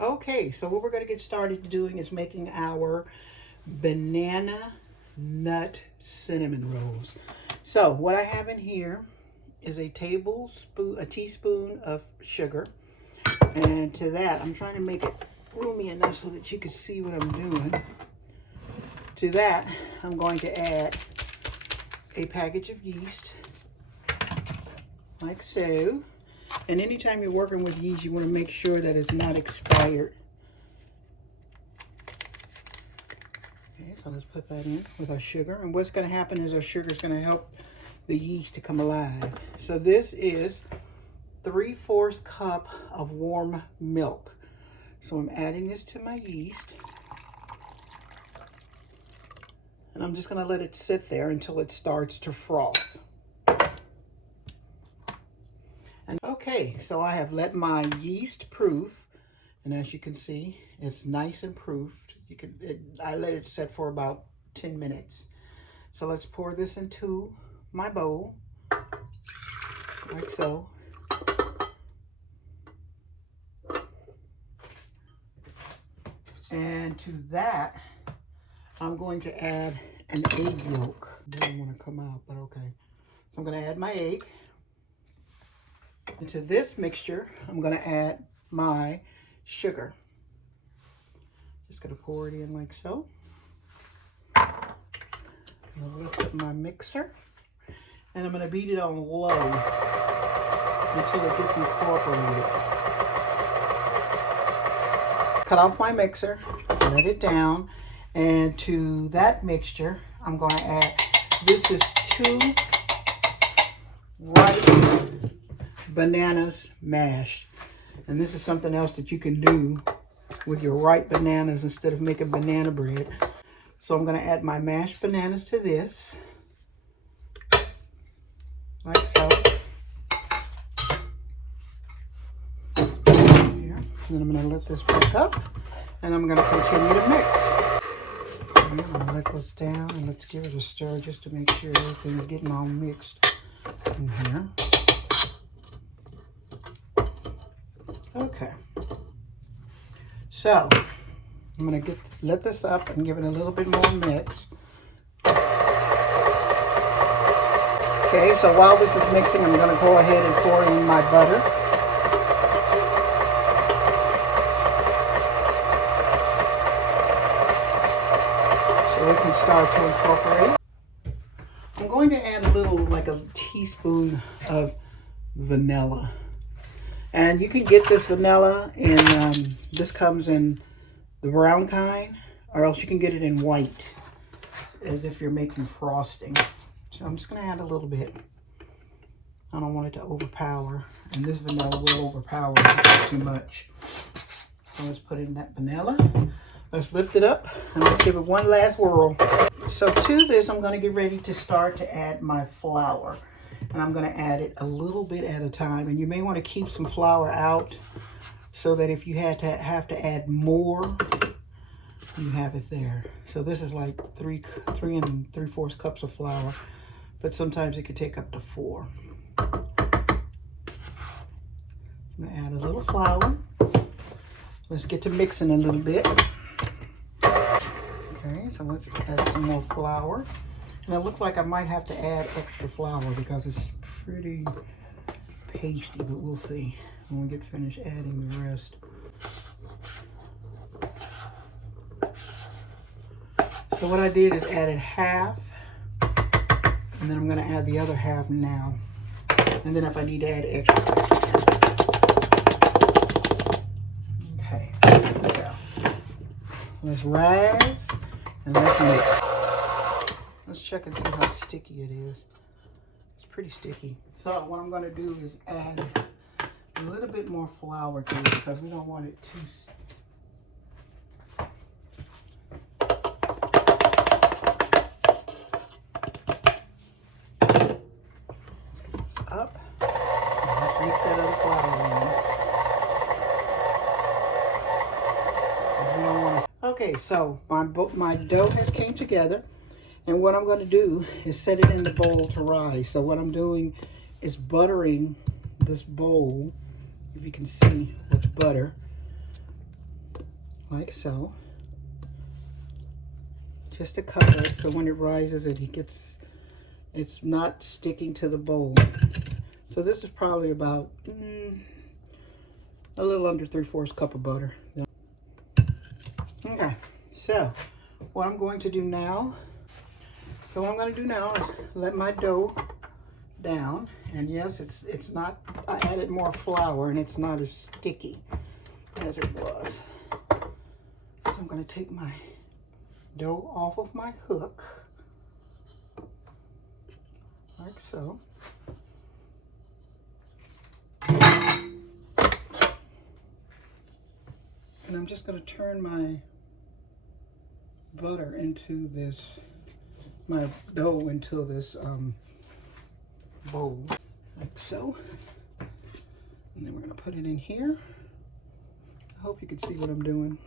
Okay, so what we're going to get started doing is making our banana nut cinnamon rolls. So what I have in here is a teaspoon of sugar. And to that, I'm trying to make it roomy enough so that you can see what I'm doing. To that, I'm going to add a package of yeast, like so. And anytime you're working with yeast, you want to make sure that it's not expired. Okay, so let's put that in with our sugar. And what's going to happen is our sugar is going to help the yeast to come alive. So this is 3/4 cup of warm milk. So I'm adding this to my yeast. And I'm just going to let it sit there until it starts to froth. And okay, so I have let my yeast proof, and as you can see, it's nice and proofed. I let it set for about 10 minutes. So let's pour this into my bowl, like so. And to that, I'm going to add an egg yolk. It doesn't want to come out, but okay. So I'm going to add my egg. Into this mixture, I'm going to add my sugar. Just going to pour it in like so. I'll lift up my mixer. And I'm going to beat it on low until it gets incorporated. Cut off my mixer, let it down. And to that mixture, I'm going to add, this is 2 ripe bananas mashed. And this is something else that you can do with your ripe bananas instead of making banana bread. So I'm going to add my mashed bananas to this, like so. Here. And then I'm going to let this back up, and I'm going to continue to mix. I'm going to let this down, and let's give it a stir just to make sure everything's getting all mixed in here. Okay, so I'm going to let this up and give it a little bit more mix. Okay, so while this is mixing, I'm going to go ahead and pour in my butter. So it can start to incorporate. I'm going to add a little, like a teaspoon of vanilla. And you can get this vanilla in, this comes in the brown kind, or else you can get it in white, as if you're making frosting. So I'm just going to add a little bit. I don't want it to overpower, and this vanilla will overpower it too much. So let's put in that vanilla. Let's lift it up, and let's give it one last whirl. So to this, I'm going to get ready to start to add my flour. And I'm going to add it a little bit at a time. And you may want to keep some flour out so that if you have to add more, you have it there. So this is like 3 3/4 cups of flour, but sometimes it could take up to 4. I'm going to add a little flour. Let's get to mixing a little bit. Okay, so let's add some more flour. And it looks like I might have to add extra flour because it's pretty pasty, but we'll see when we get finished adding the rest. So what I did is added half, and then I'm going to add the other half now. And then if I need to add extra. Okay, so let's rise and let's mix. Let's check and see how sticky it is. It's pretty sticky. So what I'm going to do is add a little bit more flour to it because we don't want it too sticky. Let's get this up. And let's mix that other flour in. We don't want to... Okay, so my dough has came together. And what I'm going to do is set it in the bowl to rise. So what I'm doing is buttering this bowl, if you can see, with butter. like so. Just to cover it so when it rises it's not sticking to the bowl. So this is probably about a little under 3/4 cup of butter. Okay, so what I'm going to do now, is let my dough down. And yes, it's not, I added more flour and it's not as sticky as it was. So I'm going to take my dough off of my hook, like so. And I'm just going to turn my butter into this, my dough into this bowl, like so. And then we're going to put it in here. I hope you can see what I'm doing.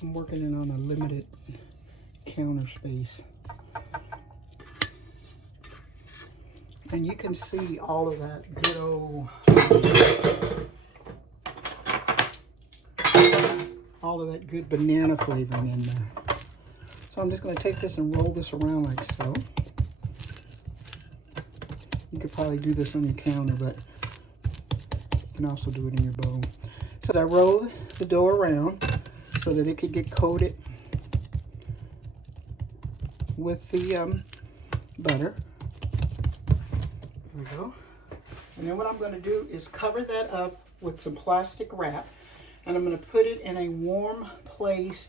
I'm working it on a limited counter space. And you can see all of that good old, all of that good banana flavoring in there. So I'm just going to take this and roll this around like so. You could probably do this on your counter, but you can also do it in your bowl. So I rolled the dough around so that it could get coated with the butter. There we go. And then what I'm going to do is cover that up with some plastic wrap, and I'm going to put it in a warm place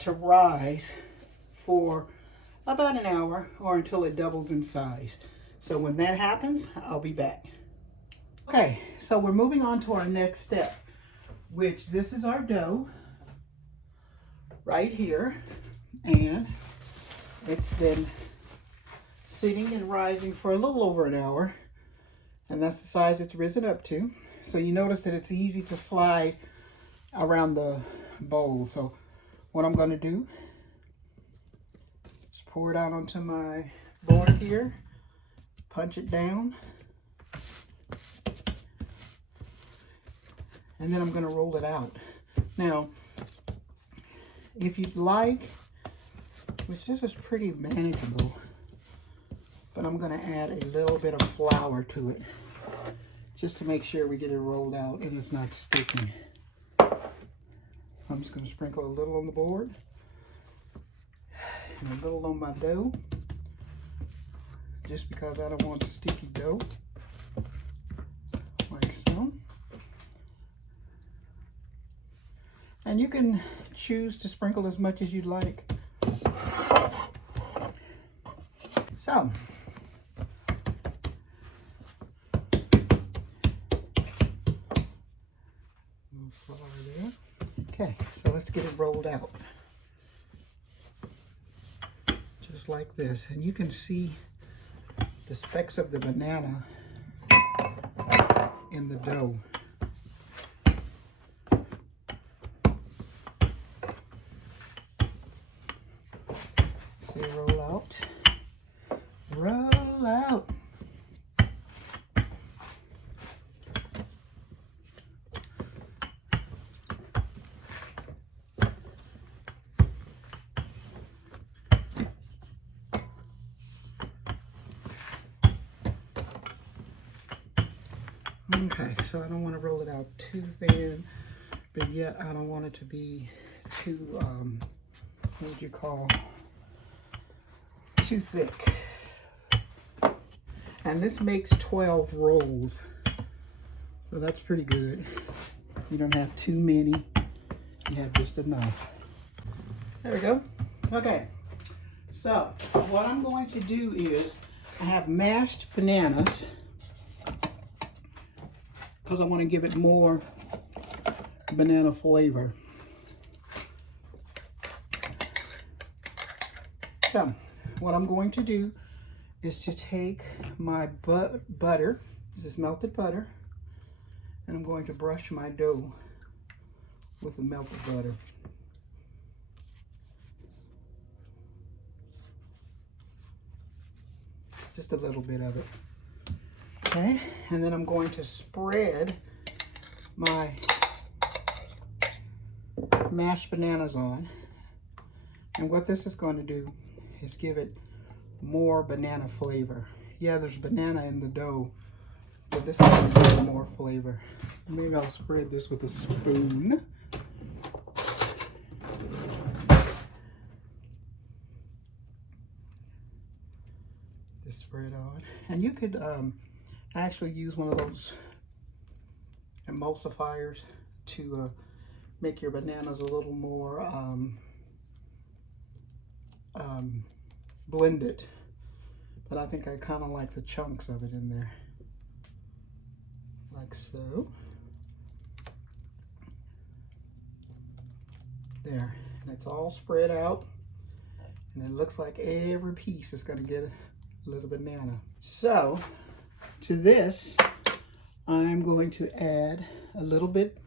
to rise for about an hour or until it doubles in size. So when that happens, I'll be back. Okay, so we're moving on to our next step, which this is our dough right here, and it's been sitting and rising for a little over an hour, and that's the size it's risen up to. So you notice that it's easy to slide around the bowl. So what I'm going to do is pour it out onto my board here, punch it down, and then I'm going to roll it out. Now, if you'd like, which this is pretty manageable, but I'm going to add a little bit of flour to it just to make sure we get it rolled out and it's not sticking. I'm just going to sprinkle a little on the board and a little on my dough, just because I don't want sticky dough, like so. And you can choose to sprinkle as much as you'd like. So, flour there. Okay, so let's get it rolled out. Just like this. And you can see the specks of the banana in the dough. See it roll out? Roll out. Okay, so I don't want to roll it out too thin, but yet I don't want it to be too, what would you call, too thick. And this makes 12 rolls, so that's pretty good. You don't have too many, you have just enough. There we go. Okay, so what I'm going to do is, I have mashed bananas, because I want to give it more banana flavor. So, what I'm going to do is to take my butter, this is melted butter, and I'm going to brush my dough with the melted butter. Just a little bit of it. Okay, and then I'm going to spread my mashed bananas on. And what this is going to do is give it more banana flavor. Yeah, there's banana in the dough, but this is going to give it more flavor. Maybe I'll spread this with a spoon. This spread on. And you could actually use one of those emulsifiers to make your bananas a little more blended. But I think I kind of like the chunks of it in there. Like so. There. And it's all spread out. And it looks like every piece is going to get a little banana. So, to this, I'm going to add a little bit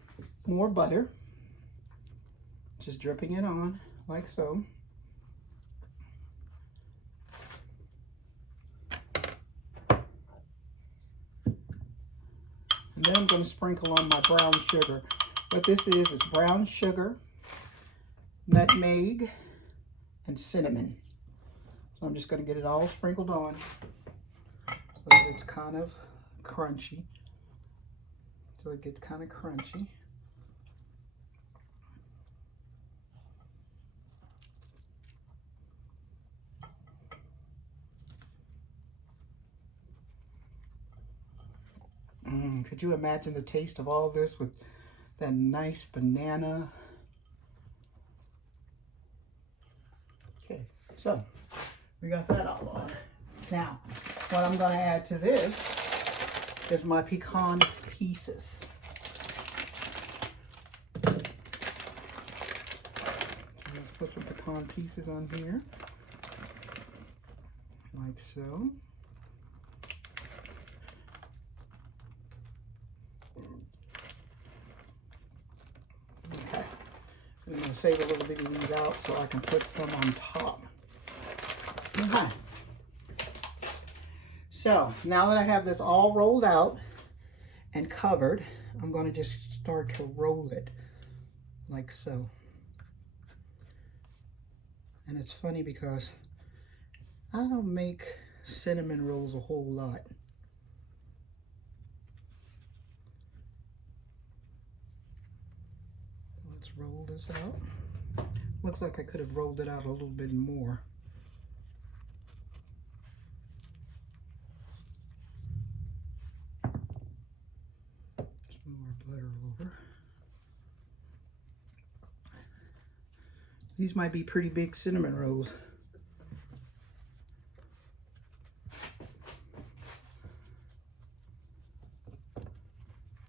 more butter. Just dripping it on, like so. And then I'm going to sprinkle on my brown sugar. What this is brown sugar, nutmeg, and cinnamon. So I'm just going to get it all sprinkled on so that it's kind of crunchy. So it gets kind of crunchy. Could you imagine the taste of all this with that nice banana? Okay, so we got that all on. Now, what I'm going to add to this is my pecan pieces. So let's put some pecan pieces on here, like so. Okay, I'm going to save a little bit of these out so I can put some on top. Okay. So now that I have this all rolled out and covered, I'm going to just start to roll it like so. And it's funny because I don't make cinnamon rolls a whole lot. Let's roll this out. Looks like I could have rolled it out a little bit more. Butter over. These might be pretty big cinnamon rolls.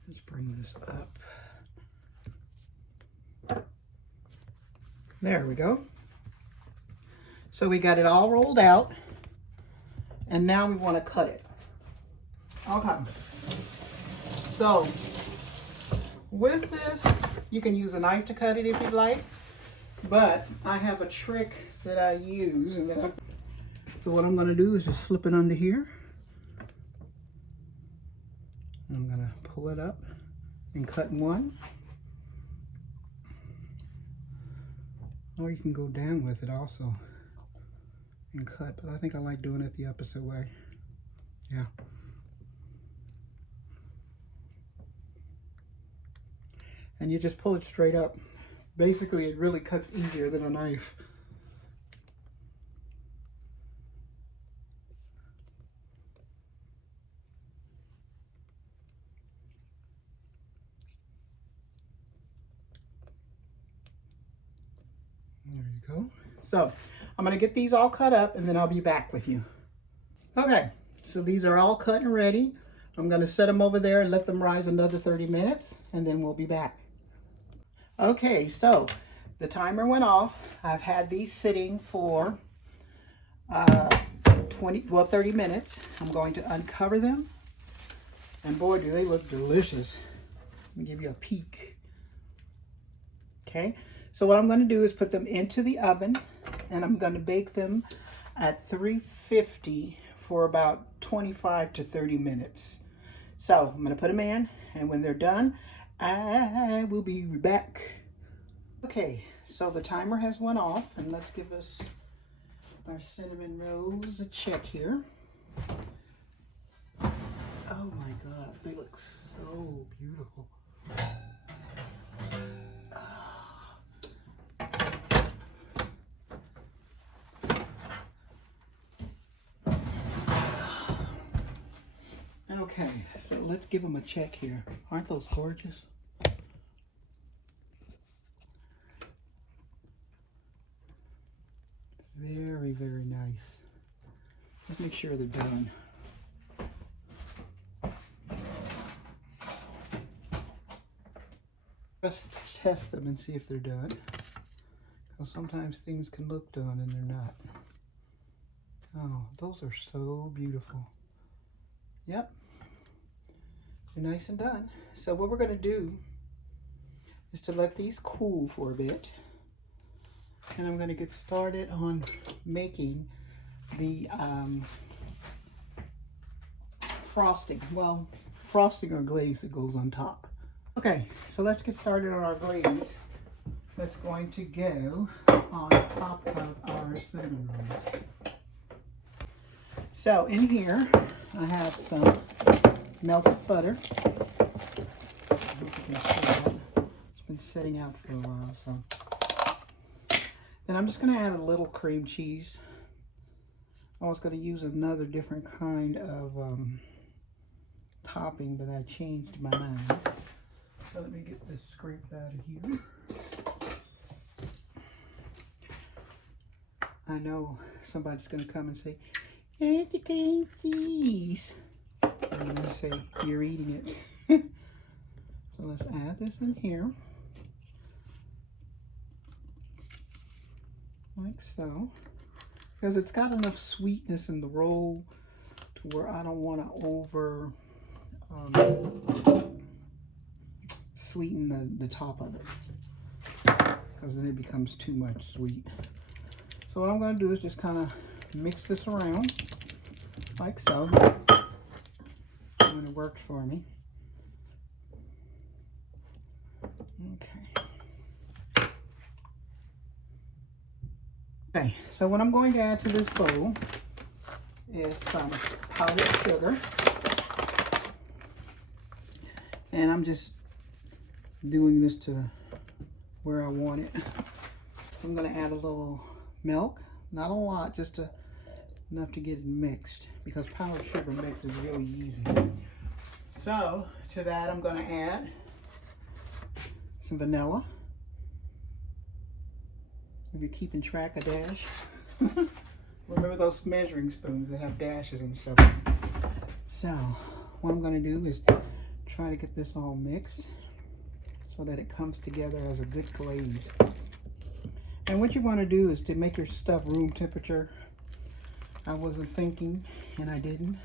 Let's bring this up. There we go. So we got it all rolled out, and now we want to cut it. Okay. So with this, you can use a knife to cut it if you'd like, but I have a trick that I use. So what I'm going to do is just slip it under here. And I'm going to pull it up and cut one. Or you can go down with it also and cut, but I think I like doing it the opposite way. Yeah. And you just pull it straight up. Basically, it really cuts easier than a knife. There you go. So, I'm going to get these all cut up and then I'll be back with you. Okay, so these are all cut and ready. I'm going to set them over there and let them rise another 30 minutes and then we'll be back. Okay, so the timer went off. I've had these sitting for 30 minutes. I'm going to uncover them. And boy, do they look delicious. Let me give you a peek. Okay, so what I'm going to do is put them into the oven and I'm going to bake them at 350 for about 25 to 30 minutes. So I'm going to put them in, and when they're done, I will be back. Okay, so the timer has went off, and let's give us our cinnamon rolls a check here. Oh my God, they look so beautiful. Okay, so let's give them a check here. Aren't those gorgeous? Very, very nice. Let's make sure they're done. Just test them and see if they're done. Because sometimes things can look done and they're not. Oh, those are so beautiful. Yep. They're nice and done. So what we're going to do is to let these cool for a bit. And I'm going to get started on making the frosting. Well, frosting or glaze that goes on top. Okay, so let's get started on our glaze that's going to go on top of our cinnamon roll. So in here, I have some melted butter. I hope you can see that. It's been sitting out for a while, so. Then I'm just going to add a little cream cheese. I was going to use another different kind of topping, but I changed my mind. So let me get this scraped out of here. I know somebody's going to come and say, "Add the cream cheese." I'm going to say, "You're eating it." So let's add this in here. Like so. Because it's got enough sweetness in the roll to where I don't want to over sweeten the top of it, because then it becomes too much sweet. So what I'm going to do is just kind of mix this around like so, and it worked for me. Okay, so what I'm going to add to this bowl is some powdered sugar, and I'm just doing this to where I want it. I'm going to add a little milk, not a lot, just enough to get it mixed, because powdered sugar mixes really easy. So to that I'm going to add some vanilla. If you're keeping track of dash, remember those measuring spoons that have dashes and stuff. So what I'm going to do is try to get this all mixed so that it comes together as a good glaze. And what you want to do is to make your stuff room temperature. I wasn't thinking, and I didn't.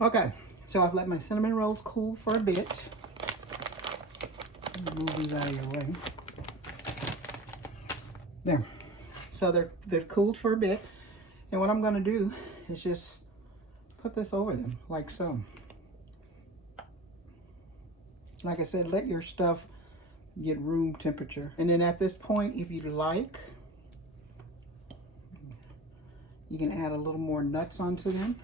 Okay, so I've let my cinnamon rolls cool for a bit. Move these out of your way. There. So they've cooled for a bit. And what I'm going to do is just put this over them like so. Like I said, let your stuff get room temperature. And then at this point, if you'd like, you can add a little more nuts onto them.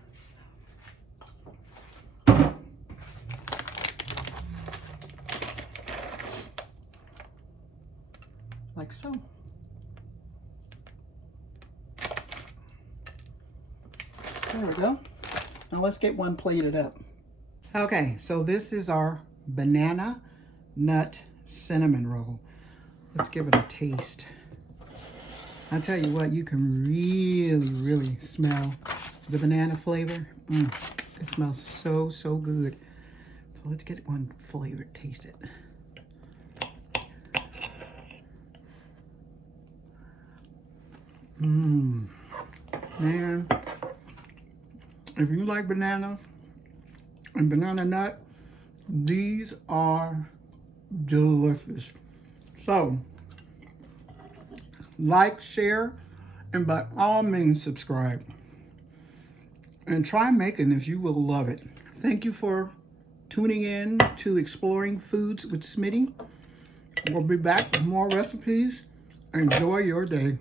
Like so. There we go. Now let's get one plated up. Okay, so this is our banana nut cinnamon roll. Let's give it a taste. I tell you what, you can really smell the banana flavor. It smells so good. So let's get one flavor, taste it. Man, if you like bananas and banana nut, these are delicious. So, like, share, and by all means subscribe. And try making this, you will love it. Thank you for tuning in to Exploring Foods with Smitty. We'll be back with more recipes. Enjoy your day.